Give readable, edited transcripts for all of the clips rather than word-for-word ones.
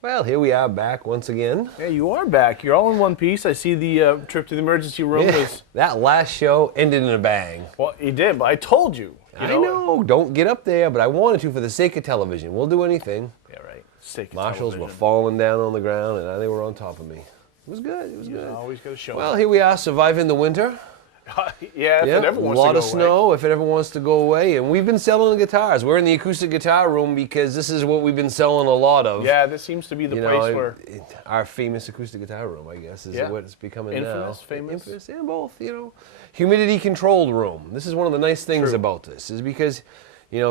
Well, here we are back once again. Yeah, you are back. You're all in one piece. I see the trip to the emergency room was... That last show ended in a bang. Well, you did, but I told you. I know, don't get up there, but I wanted to for the sake of television. We'll do anything. Yeah, right. Sake of Marshals television. were falling down on the ground, and they were on top of me. It was good, it was good. Always got to show Well, here we are, surviving the winter. yeah, if it ever a wants lot to go of snow, if it ever wants to go away. And we've been selling the guitars. We're in the acoustic guitar room because this is what we've been selling a lot of. Yeah, this seems to be the place where... Our famous acoustic guitar room, I guess, is what it's becoming now. Infamous, famous? Infamous, and both, Humidity controlled room. This is one of the nice things about this, is because,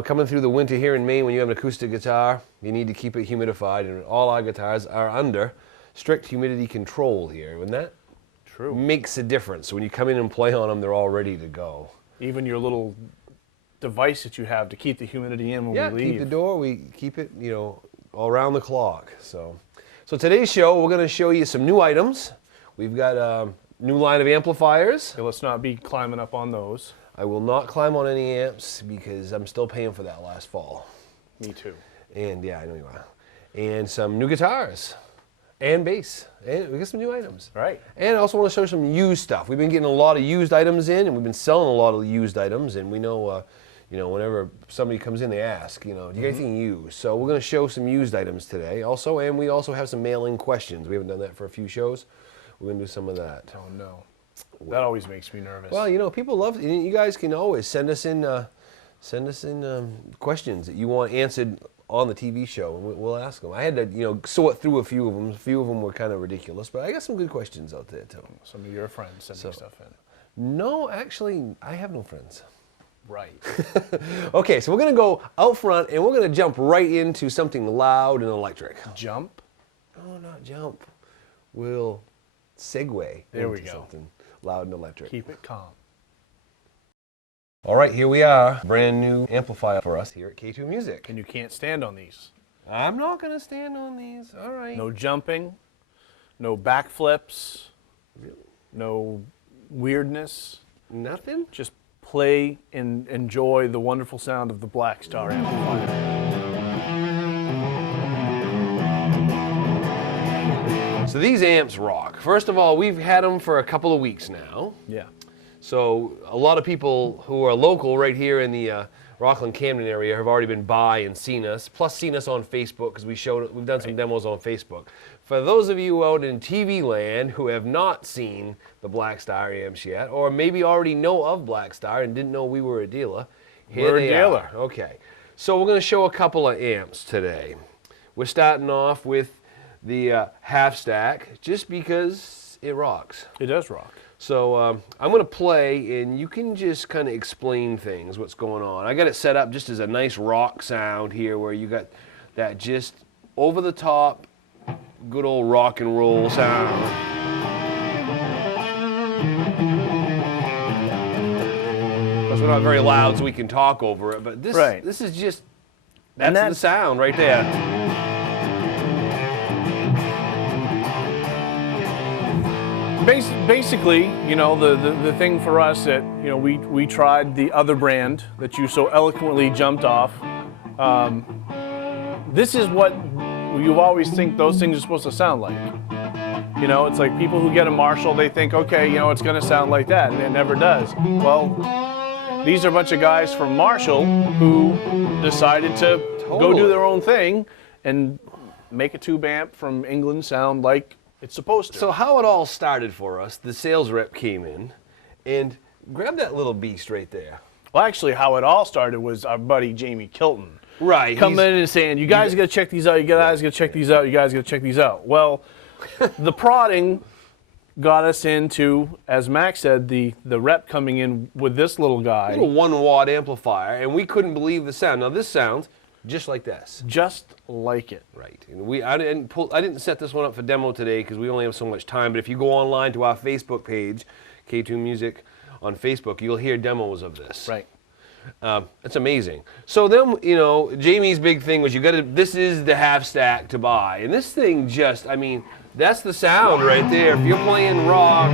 coming through the winter here in Maine, when you have an acoustic guitar, you need to keep it humidified, and all our guitars are under strict humidity control here. And that makes a difference. When you come in and play on them, they're all ready to go. Even your little device that you have to keep the humidity in when we leave. Yeah, keep the door. We keep it, all around the clock. So today's show, we're going to show you some new items. We've got a new line of amplifiers. Okay, let's not be climbing up on those. I will not climb on any amps because I'm still paying for that last fall. Me too. And yeah, I know you are. And some new guitars. And bass. And we got some new items. Right. And I also want to show some used stuff. We've been getting a lot of used items in, and we've been selling a lot of used items. And we know, whenever somebody comes in, they ask, do you got anything used? So we're going to show some used items today also. And we also have some mail-in questions. We haven't done that for a few shows. We're going to do some of that. Oh, no. That always makes me nervous. Well, people love it. You guys can always send us in questions that you want answered on the TV show, and we'll ask them. I had to, sort through a few of them. A few of them were kind of ridiculous, but I got some good questions out there, too. Some of your friends sending stuff in. No, actually, I have no friends. Right. Okay, so we're going to go out front, and we're going to jump right into something loud and electric. Jump? No, not jump. We'll segue into something loud and electric. Keep it calm. All right, here we are. Brand new amplifier for us here at K2 Music. And you can't stand on these. I'm not going to stand on these. All right. No jumping, no backflips, no weirdness. Nothing? Just play and enjoy the wonderful sound of the Black Star amplifier. So these amps rock. First of all, we've had them for a couple of weeks now. Yeah. So a lot of people who are local right here in the Rockland-Camden area have already been by and seen us, plus seen us on Facebook because we've done some demos on Facebook. For those of you out in TV land who have not seen the Black Star amps yet, or maybe already know of Black Star and didn't know we were a dealer, we're a dealer. Okay. So we're going to show a couple of amps today. We're starting off with the half stack just because it rocks. It does rock. So I'm going to play, and you can just kind of explain things, what's going on. I got it set up just as a nice rock sound here where you got that just over-the-top, good old rock and roll sound. Because we're not very loud so we can talk over it, but this is just, that's the sound right there. Basically, the thing for us that, we tried the other brand that you so eloquently jumped off. This is what you always think those things are supposed to sound like. It's like people who get a Marshall, they think, okay, it's going to sound like that, and it never does. Well, these are a bunch of guys from Marshall who decided to go do their own thing and make a tube amp from England sound like it's supposed to. So how it all started for us, the sales rep came in and grabbed that little beast right there. Well, actually, how it all started was our buddy Jamie Kilton. Right. Coming in and saying, you guys got to check these out, you guys got to check these out, you guys got to check these out. Well, the prodding got us into, as Max said, the rep coming in with this little guy. A little 1-watt amplifier, and we couldn't believe the sound. Now this sounds just like this. Just like it. Right. And I didn't set this one up for demo today because we only have so much time, but if you go online to our Facebook page, K2 Music on Facebook, you'll hear demos of this. Right. It's amazing. So then, Jamie's big thing was this is the half stack to buy. And this thing just, that's the sound right there. If you're playing rock.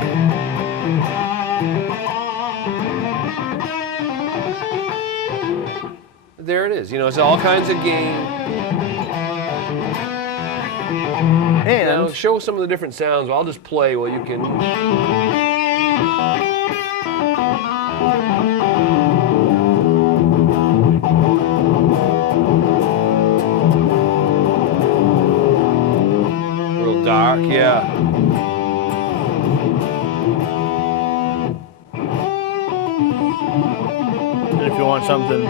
There it is. It's all kinds of gain. Now, And show some of the different sounds. I'll just play while you can. Real dark, yeah. if you want something,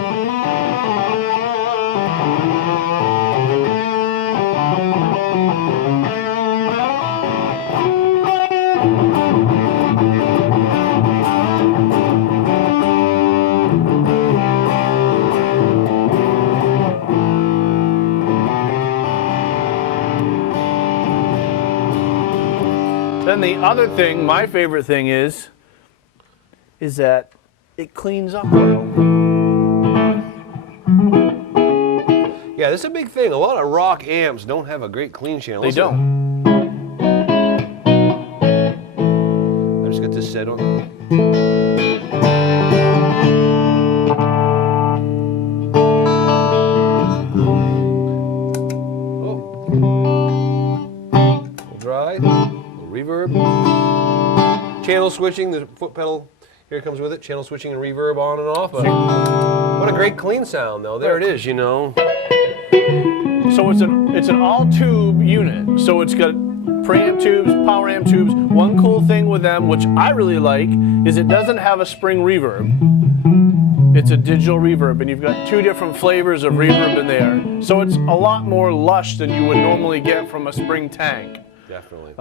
then the other thing, my favorite thing is that it cleans up well. Yeah, this is a big thing. A lot of rock amps don't have a great clean channel. They Listen. don't. I just got this set on. Oh. Little dry, little reverb. Channel switching, the foot pedal here comes with it. Channel switching and reverb on and off. What a great clean sound though. There it is, you know. So it's an all tube unit. So it's got preamp tubes, power amp tubes. One cool thing with them, which I really like, is it doesn't have a spring reverb. It's a digital reverb, and you've got two different flavors of reverb in there. So it's a lot more lush than you would normally get from a spring tank. Definitely.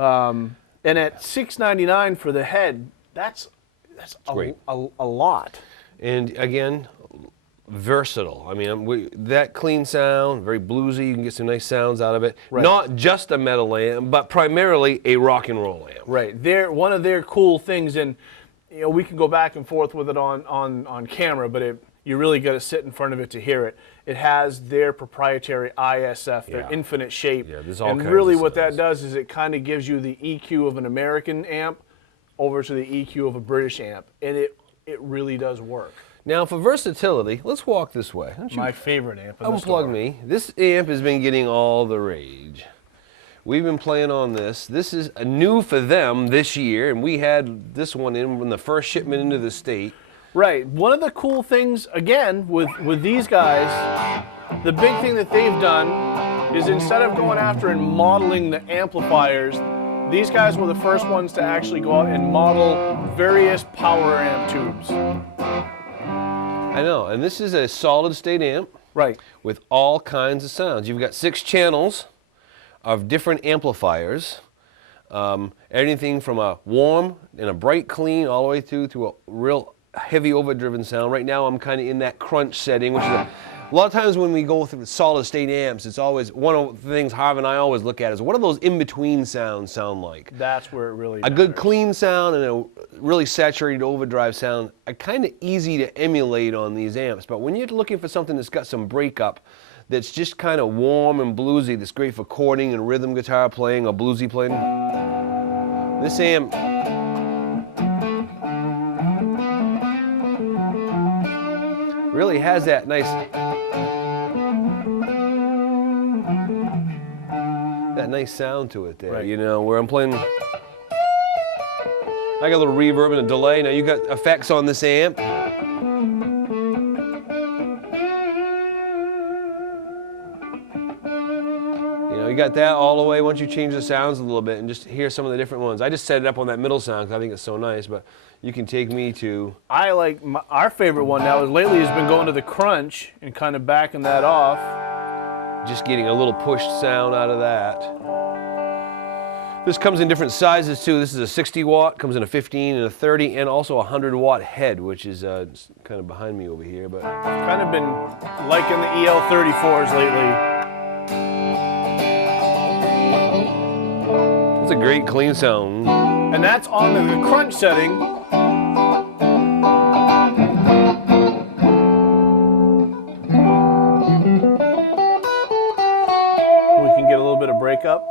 And at $699 for the head, that's great. a lot. And again, versatile. I mean, that clean sound, very bluesy. You can get some nice sounds out of it. Right. Not just a metal amp, but primarily a rock and roll amp. Right. One of their cool things, and we can go back and forth with it on camera, but you really got to sit in front of it to hear it. It has their proprietary ISF, their infinite shape. Yeah, there's all and kinds really of what that sounds. does is it kind of gives you the EQ of an American amp over to the EQ of a British amp, and it really does work. Now, for versatility, let's walk this way. My favorite amp in the Unplug store. me. This amp has been getting all the rage. We've been playing on this. This is new for them this year, and we had this one in when the first shipment into the state. Right. One of the cool things, again, with these guys, the big thing that they've done is instead of going after and modeling the amplifiers, these guys were the first ones to actually go out and model various power amp tubes. I know, and this is a solid state amp. Right. With all kinds of sounds. You've got 6 channels of different amplifiers. Anything from a warm and a bright clean all the way through to a real heavy overdriven sound. Right now I'm kind of in that crunch setting, which is a lot of times when we go through solid state amps, it's always one of the things Harv and I always look at is what do those in-between sounds sound like? That's where it really A good clean sound and a really saturated overdrive sound are kind of easy to emulate on these amps, but when you're looking for something that's got some breakup, that's just kind of warm and bluesy, that's great for chording and rhythm guitar playing or bluesy playing, this amp really has that nice sound to it there, Right. you know, where I'm playing. I got a little reverb and a delay. Now you got effects on this amp. You know, you got that all the way once you change the sounds a little bit and just hear some of the different ones. I just set it up on that middle sound because I think it's so nice, but you can take me to... I like our favorite one now is lately has been going to the crunch and kind of backing that off. just getting a little pushed sound out of that. This comes in different sizes too. This is a 60 watt, comes in a 15 and a 30, and also a 100 watt head, which is kind of behind me over here. But Kind of been liking the EL34s lately. it's a great clean sound. And that's on the crunch setting. We can get a little bit of breakup.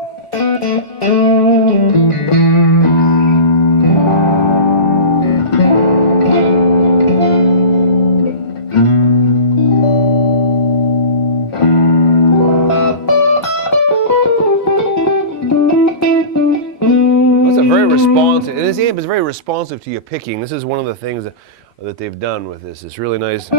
responsive, and this amp is very responsive to your picking. This is one of the things that they've done with this. It's really nice.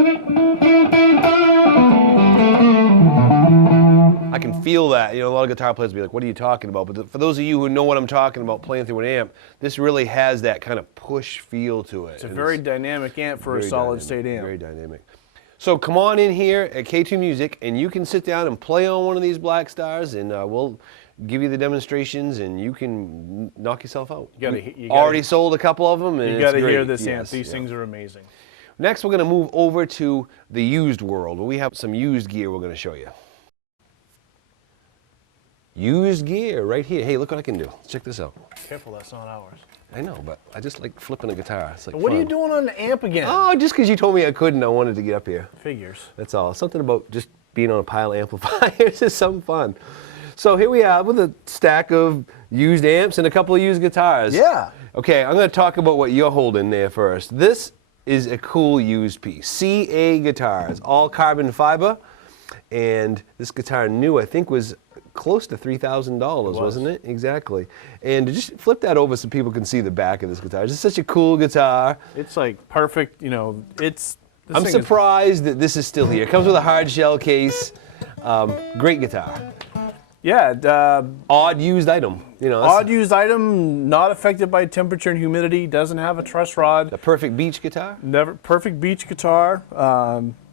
I can feel that. You know, a lot of guitar players will be like, what are you talking about? But for those of you who know what I'm talking about playing through an amp, this really has that kind of push feel to it. It's a very dynamic amp for a solid state amp. Very dynamic. So come on in here at K2 Music, and you can sit down and play on one of these Black Stars, and we'll give you the demonstrations, and you can knock yourself out. You already sold a couple of them, and you got to hear this amp. These things are amazing. Next, we're going to move over to the used world, where we have some used gear we're going to show you. Used gear right here. Hey, look what I can do. Check this out. Careful, that's not ours. I know, but I just like flipping a guitar. It's like what fun. are you doing on the amp again? Oh, just because you told me I couldn't, I wanted to get up here. Figures. That's all. Something about just being on a pile of amplifiers is some fun. So here we are with a stack of used amps and a couple of used guitars. Yeah. Okay, I'm going to talk about what you're holding there first. This is a cool used piece. CA Guitars, all carbon fiber. And this guitar new, I think, was close to $3,000, wasn't it? Exactly. And just flip that over so people can see the back of this guitar. It's such a cool guitar. It's like perfect, you know, it's... I'm surprised that this is still here. It comes with a hard shell case. Great guitar. Yeah. Odd used item. You know, odd used item, not affected by temperature and humidity, doesn't have a truss rod. A perfect beach guitar? Perfect beach guitar.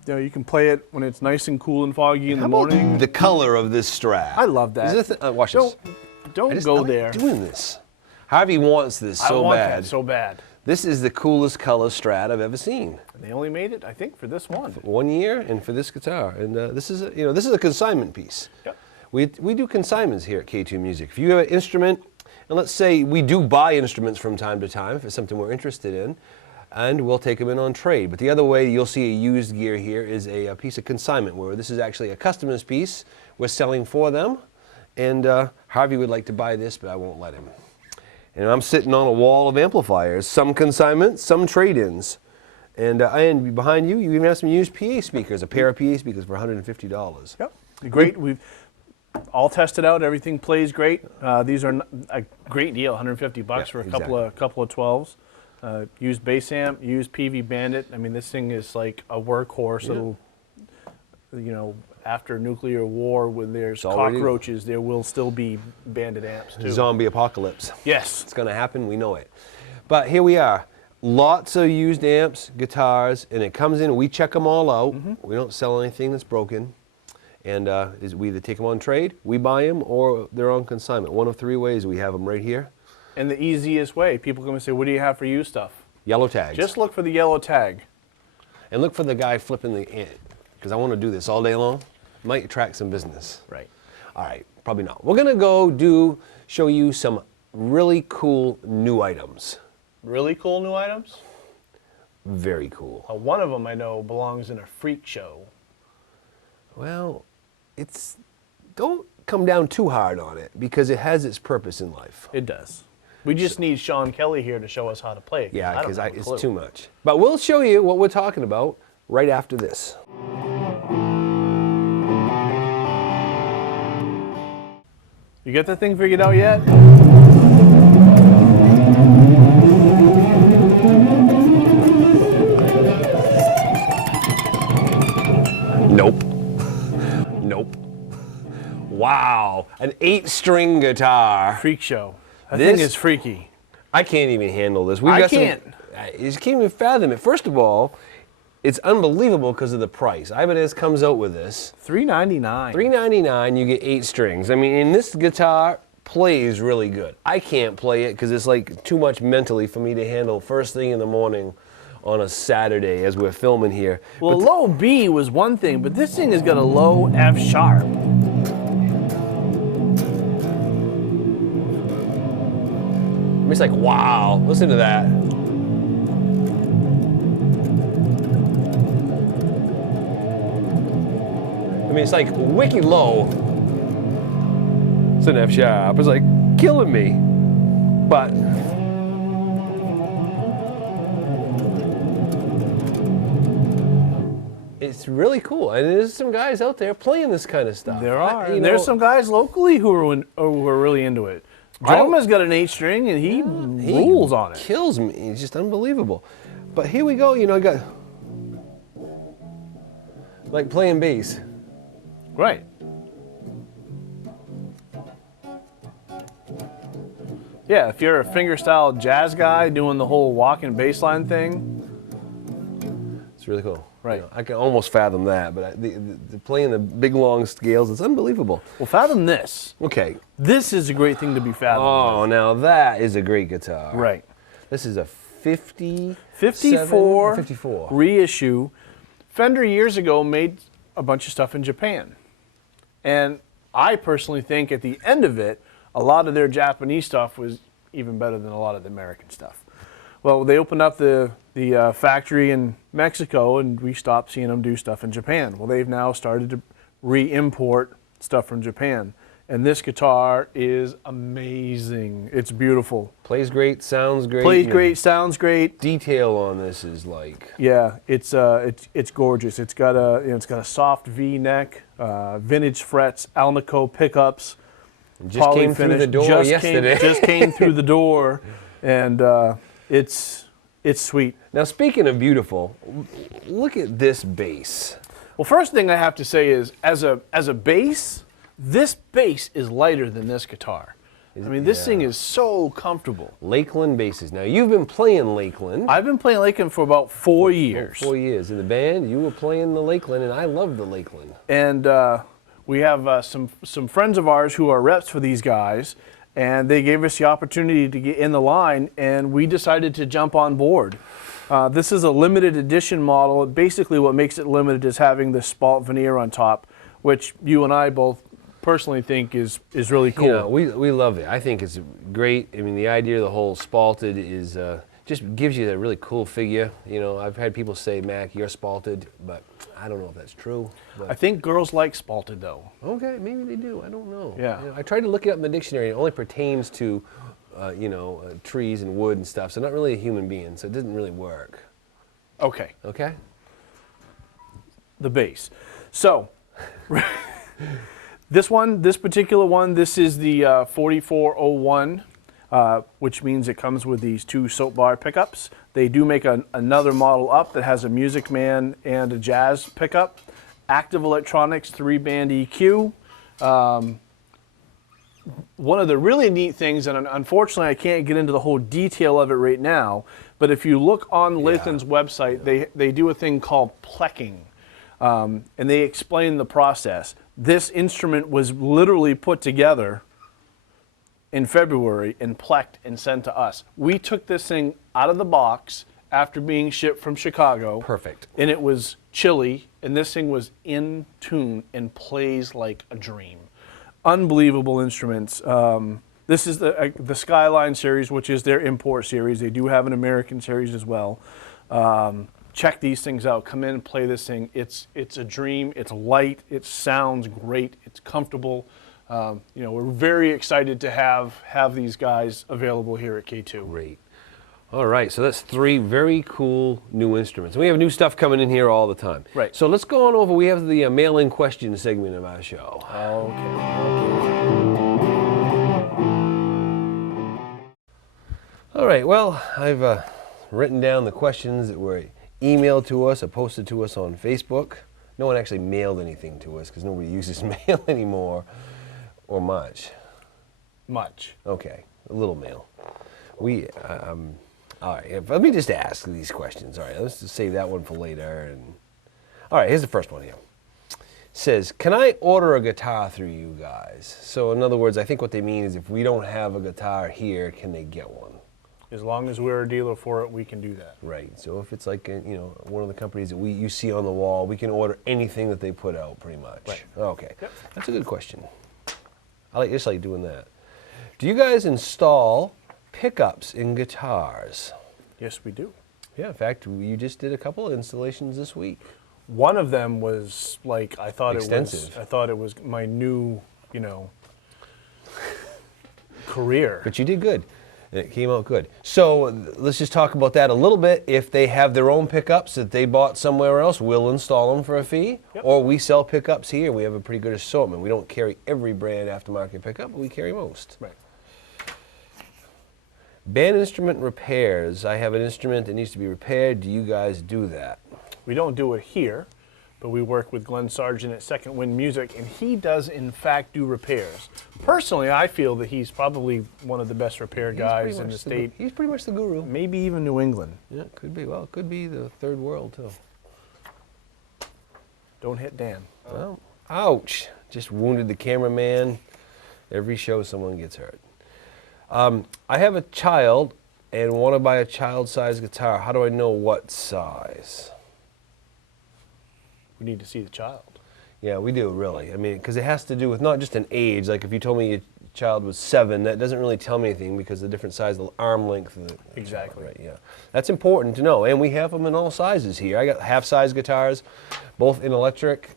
You know, you can play it when it's nice and cool and foggy in the morning. How about the color of this Strat? I love that. Is this watch this. Don't go there. Doing this. Harvey wants this so bad. I want that so bad. This is the coolest color Strat I've ever seen. And they only made it, I think, for this one. 1 year and for this guitar. And this is this is a consignment piece. Yep. We do consignments here at K2 Music. If you have an instrument, and let's say we do buy instruments from time to time if it's something we're interested in, and we'll take them in on trade. But the other way you'll see a used gear here is a piece of consignment, where this is actually a customer's piece we're selling for them. And Harvey would like to buy this, but I won't let him. And I'm sitting on a wall of amplifiers, some consignments, some trade-ins. And behind you, you even have some used PA speakers, a pair of PA speakers for $150. Yep, great. We've all tested out. Everything plays great. These are a great deal, $150 for a couple of 12s. Used bass amp, used PV Bandit. I mean, this thing is like a workhorse. Yeah. It'll, you know, after nuclear war, when there's cockroaches, there will still be Bandit amps too. Zombie apocalypse. Yes. It's going to happen, we know it. But here we are. Lots of used amps, guitars, and it comes in, we check them all out. We don't sell anything that's broken. And we either take them on trade, we buy them, or they're on consignment. One of three ways. We have them right here. And the easiest way, people come and say, what do you have for used stuff? Yellow tags. Just look for the yellow tag. And look for the guy flipping the amp, because I want to do this all day long. Might attract some business. Right. All right, probably not. We're going to show you some really cool new items. Really cool new items? Very cool. One of them I know belongs in a freak show. Well, don't come down too hard on it, because it has its purpose in life. It does. We just need Sean Kelly here to show us how to play it. Yeah, because it's too much. But we'll show you what we're talking about right after this. You got that thing figured out yet? Nope. Nope. Wow, an 8-string guitar. Freak show. That thing is freaky. I can't even handle this. I can't. You just can't even fathom it. First of all, it's unbelievable because of the price. Ibanez comes out with this. $399. $399, you get 8 strings. I mean, and this guitar plays really good. I can't play it because it's like too much mentally for me to handle first thing in the morning on a Saturday as we're filming here. Well, low B was one thing, but this thing has got a low F sharp. It's like, wow, listen to that. I mean, it's like wicked low. It's an F sharp. It's like killing me. But it's really cool. And there's some guys out there playing this kind of stuff. There are. There's some guys locally who are really into it. Droma's got an 8-string, and he rules on it. Kills me. It's just unbelievable. But here we go. You know, I got like playing bass. Right. Yeah, if you're a fingerstyle jazz guy doing the whole walking bass line thing, It's really cool. Right. You know, I can almost fathom that, but the playing the big long scales, it's unbelievable. well, fathom this. Okay. This is a great thing to be fathomed. Oh, now that is a great guitar. Right. This is a 54 54 reissue. Fender years ago made a bunch of stuff in Japan. And I personally think at the end of it, a lot of their Japanese stuff was even better than a lot of the American stuff. Well, they opened up the factory in Mexico, and we stopped seeing them do stuff in Japan. Well, they've now started to re-import stuff from Japan. And this guitar is amazing. It's beautiful. Plays great, sounds great. Plays you know, great, sounds great. Detail on this is like Yeah, it's gorgeous. It's got a soft V neck, vintage frets, Alnico pickups. just came through the door yesterday. Just came through the door, and it's sweet. Now, speaking of beautiful, look at this bass. Well, first thing I have to say is, as a bass, this bass is lighter than this guitar. I mean, this thing is so comfortable. Lakeland basses. Now, you've been playing Lakeland. I've been playing Lakeland for about 4 years. 4 years. In the band, you were playing the Lakeland, and I love the Lakeland. And we have some friends of ours who are reps for these guys, and they gave us the opportunity to get in the line, and we decided to jump on board. This is a limited edition model. Basically, what makes it limited is having the spalt veneer on top, which you and I both personally think is really cool. Yeah, we love it. I think it's great. I mean, the idea of the whole spalted is just gives you that really cool figure. You know, I've had people say, Mac, you're spalted, but I don't know if that's true. But I think girls like spalted, though. okay, maybe they do. I don't know. Yeah. You know, I tried to look it up in the dictionary. It only pertains to, trees and wood and stuff. So not really a human being. So it doesn't really work. Okay, Okay. the bass. So, this particular one, this is the 4401, which means it comes with these 2 soap bar pickups. They do make another model up that has a Music Man and a jazz pickup. Active Electronics 3-band EQ. One of the really neat things, and unfortunately I can't get into the whole detail of it right now, but if you look on Lakeland's website, they do a thing called plecking, and they explain the process. This instrument was literally put together in February and plecked and sent to us. We took this thing out of the box after being shipped from Chicago. Perfect. And it was chilly, and this thing was in tune and plays like a dream. Unbelievable instruments. This is the Skyline series, which is their import series. They do have an American series as well. Check these things out. Come in and play this thing. It's a dream. It's light. It sounds great. It's comfortable. We're very excited to have these guys available here at K2. Great. All right, so that's 3 very cool new instruments. We have new stuff coming in here all the time. Right. So let's go on over. We have the mail-in question segment of our show. All right, well, I've written down the questions that were emailed to us or posted to us on Facebook. No one actually mailed anything to us because nobody uses mail anymore, or much. Much. Okay, a little mail. All right, let me just ask these questions. All right, let's just save that one for later. All right, here's the first one here. It says, can I order a guitar through you guys? So in other words, I think what they mean is if we don't have a guitar here, can they get one? As long as we're a dealer for it, we can do that. Right, so if it's like, one of the companies that you see on the wall, we can order anything that they put out pretty much. Right. Okay, Yep. That's a good question. I just like doing that. Do you guys install pickups in guitars? Yes, we do. Yeah, in fact, you just did a couple of installations this week. One of them was like Extensive. I thought it was my new, career. But you did good. It came out good. So let's just talk about that a little bit. If they have their own pickups that they bought somewhere else, we'll install them for a fee. Yep. Or we sell pickups here. We have a pretty good assortment. We don't carry every brand aftermarket pickup, but we carry most. Right. Band instrument repairs. I have an instrument that needs to be repaired. Do you guys do that? We don't do it here, but we work with Glenn Sargent at Second Wind Music, and he does, in fact, do repairs. Personally, I feel that he's probably one of the best repair guys in the state. He's pretty much the guru. Maybe even New England. Yeah, could be. Well, it could be the third world, too. Don't hit Dan. Well, ouch. Just wounded the cameraman. Every show someone gets hurt. I have a child and want to buy a child-sized guitar. How do I know what size? We need to see the child. Yeah, we do, really. I mean, because it has to do with not just an age. Like if you told me your child was 7, that doesn't really tell me anything because the different size of the arm length of the Exactly. Right, yeah. That's important to know. And we have them in all sizes here. I got half-size guitars, both in electric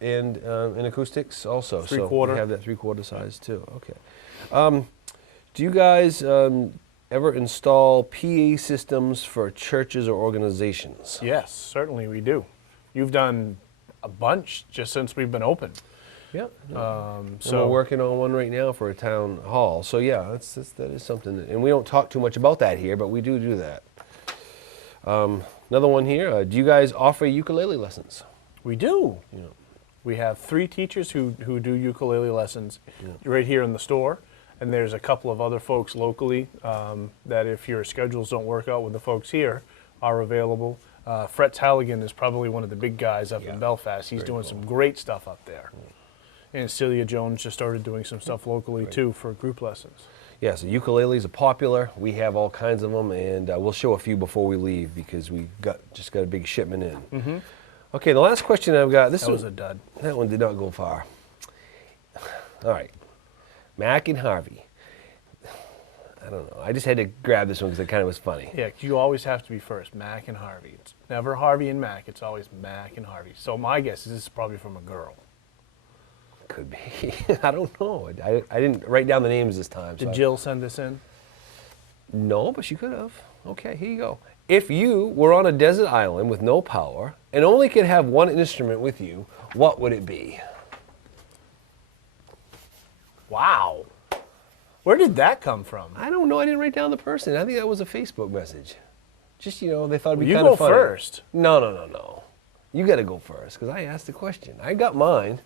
and in acoustics also. Three-quarter. So we have that three-quarter size too. Okay. Do you guys ever install PA systems for churches or organizations? Yes, certainly we do. You've done a bunch just since we've been open. Yeah. So So we're working on one right now for a town hall. So yeah, that is something. And we don't talk too much about that here, but we do that. Another one here. Do you guys offer ukulele lessons? we do. Yeah. We have 3 teachers who do ukulele lessons right here in the store. And there's a couple of other folks locally that if your schedules don't work out with the folks here are available. Fretz Halligan is probably one of the big guys up in Belfast. He's doing some great stuff up there. And Celia Jones just started doing some stuff locally too for group lessons. Yeah, so ukuleles are popular. We have all kinds of them, and we'll show a few before we leave because we just got a big shipment in. Mm-hmm. Okay, the last question I've got. That was a dud. That one did not go far. All right, Mac and Harvey. I don't know. I just had to grab this one because it kind of was funny. Yeah, 'cause you always have to be first, Mac and Harvey. It's never Harvey and Mac. It's always Mac and Harvey. So my guess is this is probably from a girl. Could be. I don't know. I didn't write down the names this time. Did Jill send this in? No, but she could have. Okay, here you go. If you were on a desert island with no power and only could have one instrument with you, what would it be? Wow. Where did that come from? I don't know. I didn't write down the person. I think that was a Facebook message. Just, they thought it'd be You kind go of funny. first. No. You got to go first because I asked the question. I got mine.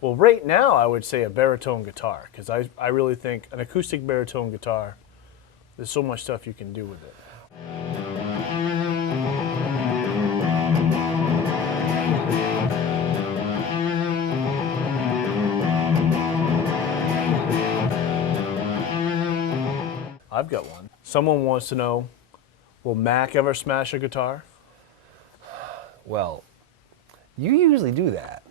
Well, right now I would say a baritone guitar because I really think an acoustic baritone guitar, there's so much stuff you can do with it. I've got one. Someone wants to know, will Mac ever smash a guitar? Well, you usually do that.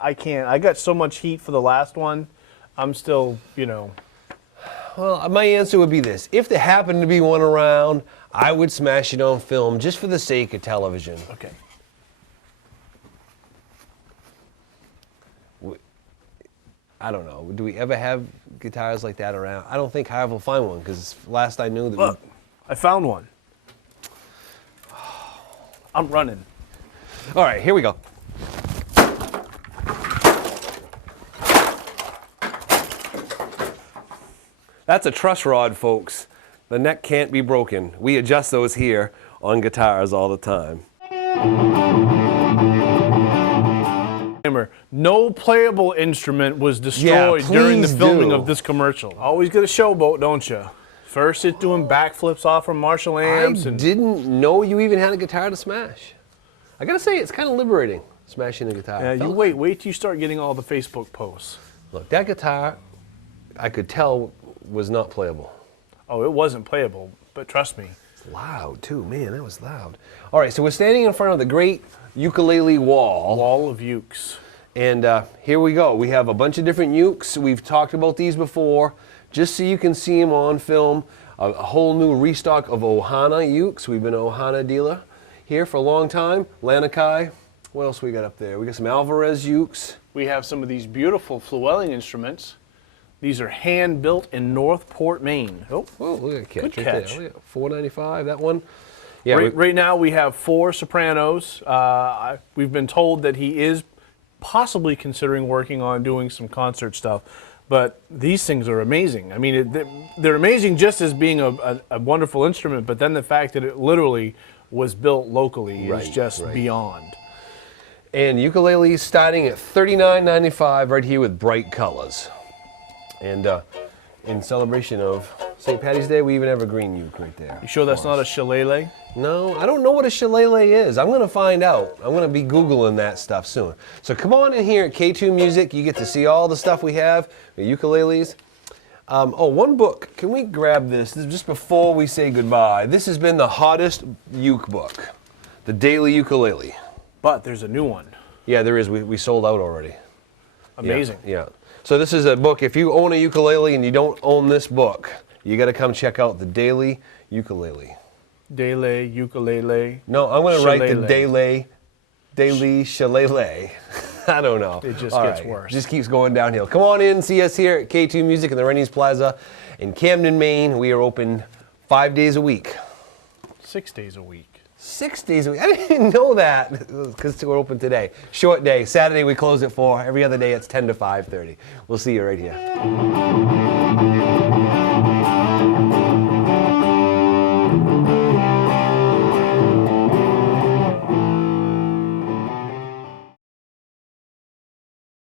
I can't. I got so much heat for the last one. I'm still, Well, my answer would be this. If there happened to be one around, I would smash it on film just for the sake of television. Okay. I don't know. Do we ever have guitars like that around? I don't think Harv will find one because last I knew that Look, I found one. I'm running. All right, here we go. That's a truss rod, folks. The neck can't be broken. We adjust those here on guitars all the time. No playable instrument was destroyed during the please filming do. of this commercial. Always get a showboat, don't you? First it's doing backflips off from Marshall amps. I And didn't know you even had a guitar to smash. I gotta say, it's kind of liberating, smashing a guitar. Yeah, you wait till you start getting all the Facebook posts. Look, that guitar, I could tell was not playable. Oh, it wasn't playable, but trust me. Loud, too. Man, that was loud. All right, so we're standing in front of the great ukulele wall. Wall of ukes. And here we go. We have a bunch of different ukes. We've talked about these before. Just so you can see them on film, a whole new restock of Ohana ukes. We've been an Ohana dealer here for a long time. Lanakai. What else we got up there? We got some Alvarez ukes. We have some of these beautiful Fluellen instruments. These are hand-built in Northport, Maine. Oh, Whoa, look at that catch. Good right catch. there. Look at $4.95, that one. Yeah, right now we have 4 sopranos. We've been told that he is possibly considering working on doing some concert stuff. But these things are amazing. I mean, they're amazing just as being a wonderful instrument, but then the fact that it literally was built locally is Right, just right. beyond. And ukuleles starting at $39.95 right here with bright colors. And in celebration of St. Patty's Day, we even have a green uke right there. You sure that's not a shillelagh? No, I don't know what a shillelagh is. I'm going to find out. I'm going to be Googling that stuff soon. So come on in here at K2 Music. You get to see all the stuff we have, the ukuleles. One book. Can we grab this? This is just before we say goodbye. This has been the hottest uke book, the Daily Ukulele. But there's a new one. Yeah, there is. We sold out already. Amazing. Yeah. So this is a book. If you own a ukulele and you don't own this book, you got to come check out the Daily Ukulele. Daily, ukulele. No, I'm going to write the Shillelagh. Daily Shillelagh. I don't know. It just All gets right. worse. Just keeps going downhill. Come on in, see us here at K2 Music in the Rennie's Plaza in Camden, Maine. We are open 5 days a week. 6 days a week. 6 days a week. I didn't even know that because we're open today. Short day. Saturday we close at 4. Every other day it's 10 to 5:30. We'll see you right here.